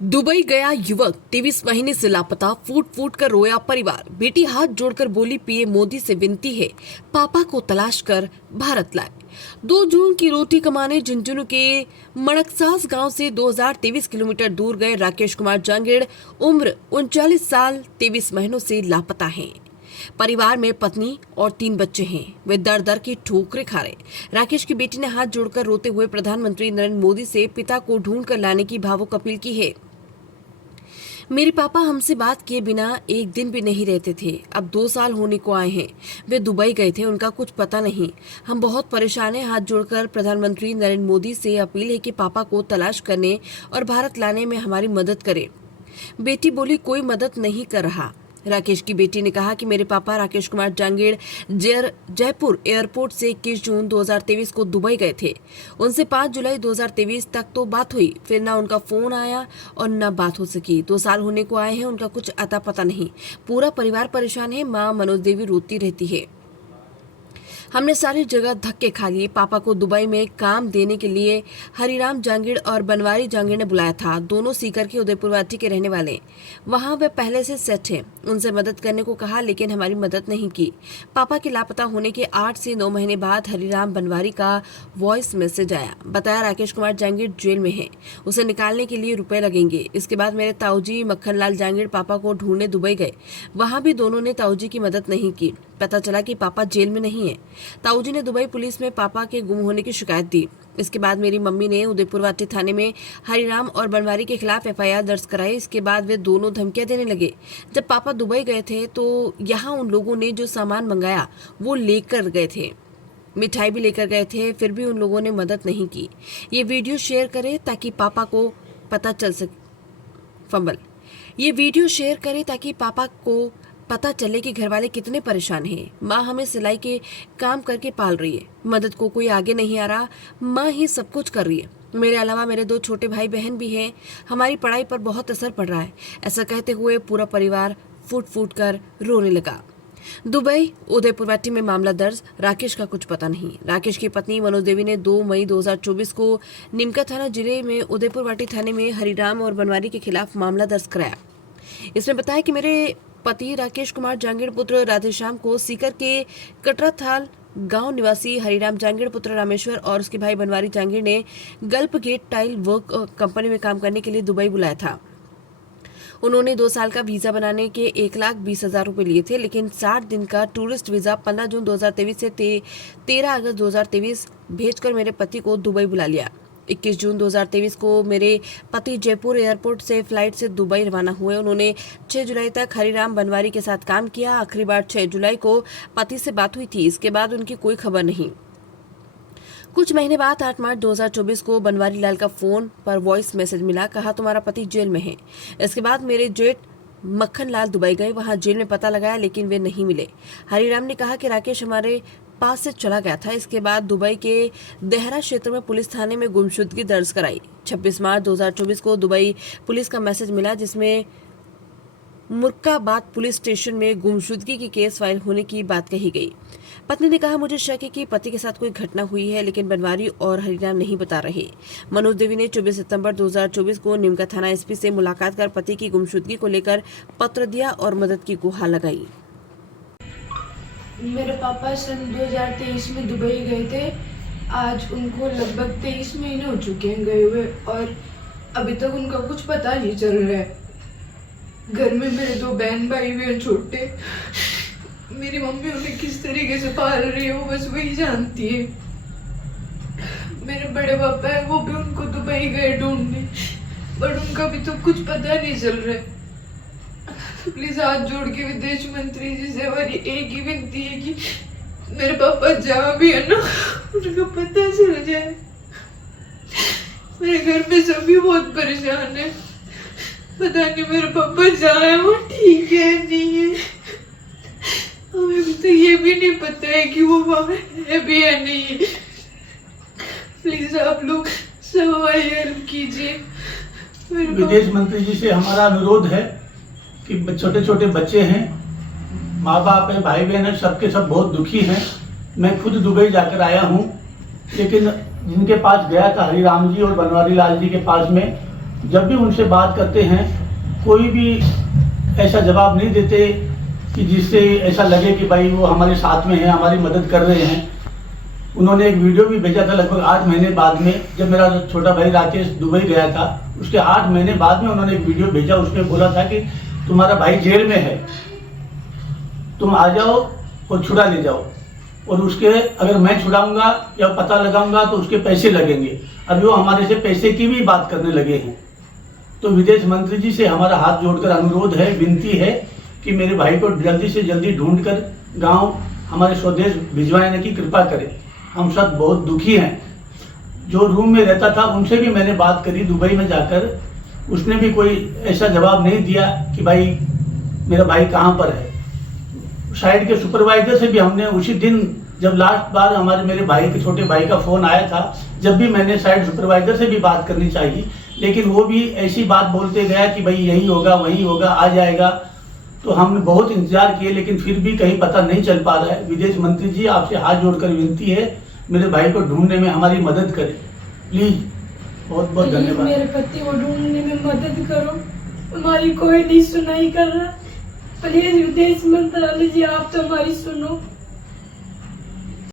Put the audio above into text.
Dubai गया युवक 23 महीने से लापता, फूट फूट कर रोया परिवार। बेटी हाथ जोड़कर बोली, पीएम मोदी से विनती है, पापा को तलाश कर भारत लाए। 2 जून की रोटी कमाने झुंझुनू के मणकसास गांव से 2023 किलोमीटर दूर गए राकेश कुमार जांगीड़, उम्र 39 साल, 23 महीनों से लापता हैं। परिवार में पत्नी और 3 बच्चे हैं। वे दर दर की ठोकरें खा रहे। राकेश की बेटी ने हाथ जोड़कर रोते हुए प्रधानमंत्री नरेंद्र मोदी से पिता को ढूंढ कर लाने की भावुक अपील की है। मेरे पापा हमसे बात किए बिना एक दिन भी नहीं रहते थे। अब 2 साल होने को आए हैं। वे दुबई गए थे, उनका कुछ पता नहीं। हम बहुत परेशान हैं। हाथ जोड़कर प्रधानमंत्री नरेंद्र मोदी से अपील है कि पापा को तलाश करने और भारत लाने में हमारी मदद करें। बेटी बोली, कोई मदद नहीं कर रहा। राकेश की बेटी ने कहा कि मेरे पापा राकेश कुमार जांगीड़ जयपुर एयरपोर्ट से 21 जून 2023 को दुबई गए थे। उनसे 5 जुलाई 2023 तक तो बात हुई, फिर ना उनका फोन आया और ना बात हो सकी। 2 साल होने को आए हैं, उनका कुछ अता पता नहीं। पूरा परिवार परेशान है। माँ मनोज देवी रोती रहती है। हमने सारी जगह धक्के खा लिए। पापा को दुबई में काम देने के लिए हरिराम जांगीड़ और बनवारी जांगीड़ ने बुलाया था। दोनों सीकर के उदयपुर वाटी के रहने वाले। वहां वे पहले से सेट हैं। उनसे मदद करने को कहा, लेकिन हमारी मदद नहीं की। पापा के लापता होने के 8 से 9 महीने बाद हरिराम बनवारी का वॉइस मैसेज आया। बताया राकेश कुमार जांगीड़ जेल में है, उसे निकालने के लिए रुपए लगेंगे। इसके बाद मेरे ताऊजी मक्खनलाल जांगीड़ पापा को ढूंढने दुबई गए। वहां भी दोनों ने ताऊजी की मदद नहीं की। पता चला कि पापा जेल में नहीं है। ताऊजी ने दुबई पुलिस में पापा के गुम होने की शिकायत दी। इसके बाद मेरी मम्मी ने उदयपुर वाटी थाने में हरिराम और बनवारी के खिलाफ एफआईआर दर्ज कराई। इसके बाद वे दोनों धमकियां देने लगे। जब पापा दुबई गए थे तो यहाँ उन लोगों ने जो सामान मंगाया वो लेकर गए थे, मिठाई भी लेकर गए थे, फिर भी उन लोगों ने मदद नहीं की। ये वीडियो शेयर करें ताकि पापा को पता चल सके। ये वीडियो शेयर करें ताकि पापा को पता चले कि घर वाले कितने परेशान हैं। माँ हमें सिलाई के काम करके पाल रही है। मदद को कोई आगे नहीं आ रहा। माँ ही सब कुछ कर रही है। मेरे अलावा मेरे 2 छोटे भाई बहन भी हैं। हमारी पढ़ाई पर बहुत असर पड़ रहा है। ऐसा कहते हुए पूरा परिवार फूट फूट कर रोने लगा। दुबई उदयपुर वाटी में मामला दर्ज। राकेश का कुछ पता नहीं। राकेश की पत्नी मनोज देवी ने 2 मई 2024 को निमका थाना जिले में उदयपुर वाटी थाने में हरिराम और बनवारी के खिलाफ मामला दर्ज कराया। इसमें बताया कि मेरे पति राकेश कुमार जांगीड़ पुत्र राधेश्याम को सीकर के कटराथाल गांव निवासी हरिराम जांगीड़ पुत्र रामेश्वर और उसके भाई बनवारी जांगीड़ ने Gulf Gate tile work company में काम करने के लिए दुबई बुलाया था। उन्होंने 2 साल का वीजा बनाने के 1,20,000 रुपए लिए थे, लेकिन 60 दिन का टूरिस्ट वीजा 15 जून 2023 से 13 अगस्त 2023 भेजकर मेरे पति को दुबई बुला लिया। 21 जून 2023 को मेरे पति जयपुर एयरपोर्ट से फ्लाइट से दुबई रवाना हुए। उन्होंने 6 जुलाई तक हरिराम बनवारी के साथ काम किया। आखिरी बार 6 जुलाई को पति से बात हुई थी। इसके बाद उनकी कोई खबर नहीं। कुछ महीने बाद 8 मार्च 2024 को बनवारी लाल का फोन पर वॉइस मैसेज मिला। कहा, तुम्हारा पति जेल में है। इसके बाद मेरे जेठ मक्खनलाल दुबई गए। वहां जेल में पता लगाया, लेकिन वे नहीं मिले। हरिराम ने कहा कि राकेश हमारे पास से चला गया था। इसके बाद दुबई के देहरा क्षेत्र में पुलिस थाने में गुमशुदगी दर्ज कराई। 26 मार्च 2024 को दुबई पुलिस का मैसेज मिला, जिसमें मुर्काबाद पुलिस स्टेशन में गुमशुदगी की केस फाइल होने की बात कही गई। पत्नी ने कहा, मुझे शक है कि पति के साथ कोई घटना हुई है, लेकिन बनवारी और हरिराम नहीं बता रहे। मनोज देवी ने 24 सितंबर 2024 को निमका थाना एसपी से मुलाकात कर पति की गुमशुदगी को लेकर पत्र दिया और मदद की गुहार लगाई। मेरे पापा सन 2023 में दुबई गए थे। आज उनको लगभग 23 महीने हो चुके हैं गए हुए, और अभी तक उनका कुछ पता नहीं चल रहा है। घर में मेरे 2 बहन भाई भी हैं छोटे। मेरी मम्मी उन्हें किस तरीके से पाल रही है वो बस वही जानती है। मेरे बड़े पापा है, वो भी उनको दुबई गए ढूंढने, पर उनका भी तो कुछ पता नहीं चल रहा है। प्लीज हाथ जोड़ के विदेश मंत्री जी से हमारी एक ही विनती है कि मेरे पापा जहाँ भी है ना उनका पता चल जाए। मेरे घर में सभी बहुत परेशान है। पता नहीं मेरे पापा जहाँ है वो ठीक है नहीं है। हमें तो ये भी नहीं पता है कि वो वहाँ है भी या नहीं है। प्लीज आप लोग सब हमारी हेल्प कीजिए। विदेश मंत्री जी से हमारा अनुरोध है कि छोटे छोटे बच्चे हैं, माँ बाप है, भाई बहन है, सबके सब बहुत दुखी हैं। मैं खुद दुबई जाकर आया हूँ, लेकिन जिनके पास गया था हरिराम जी और बनवारी लाल जी के पास में, जब भी उनसे बात करते हैं कोई भी ऐसा जवाब नहीं देते कि जिससे ऐसा लगे कि भाई वो हमारे साथ में है, हमारी मदद कर रहे हैं। उन्होंने एक वीडियो भी भेजा था लगभग 8 महीने बाद में, जब मेरा छोटा भाई राकेश दुबई गया था, उसके 8 महीने बाद में उन्होंने एक वीडियो भेजा। उसमें बोला था कि तुम्हारा भाई जेल में है, तुम आ जाओ और छुड़ा ले जाओ, और उसके अगर मैं छुड़ाऊंगा या पता लगाऊंगा तो उसके पैसे लगेंगे। अभी वो हमारे से पैसे की भी बात करने लगे हैं। तो विदेश मंत्री जी से हमारा हाथ जोड़कर अनुरोध है, विनती है कि मेरे भाई को जल्दी से जल्दी ढूंढकर गांव हमारे स्वदेश भिजवाने की कृपा करें। हम सब बहुत दुखी हैं। जो रूम में रहता था उनसे भी मैंने बात करी दुबई में जाकर, उसने भी कोई ऐसा जवाब नहीं दिया कि भाई मेरा भाई कहाँ पर है। साइड के सुपरवाइजर से भी हमने उसी दिन, जब लास्ट बार हमारे मेरे भाई के छोटे भाई का फोन आया था, जब भी मैंने साइड सुपरवाइजर से भी बात करनी चाहिए, लेकिन वो भी ऐसी बात बोलते गया कि भाई यही होगा वही होगा, आ जाएगा। तो हमने बहुत इंतजार किए लेकिन फिर भी कहीं पता नहीं चल पा रहा है। विदेश मंत्री जी आपसे हाथ जोड़कर विनती है, मेरे भाई को ढूंढने में हमारी मदद करें प्लीज। बहुत बहुत प्लीज धन्यवाद। मेरे पति को ढूंढने में मदद करो, हमारी कोई नहीं सुनाई कर रहा। प्लीज विदेश मंत्रालय जी आप तो हमारी सुनो।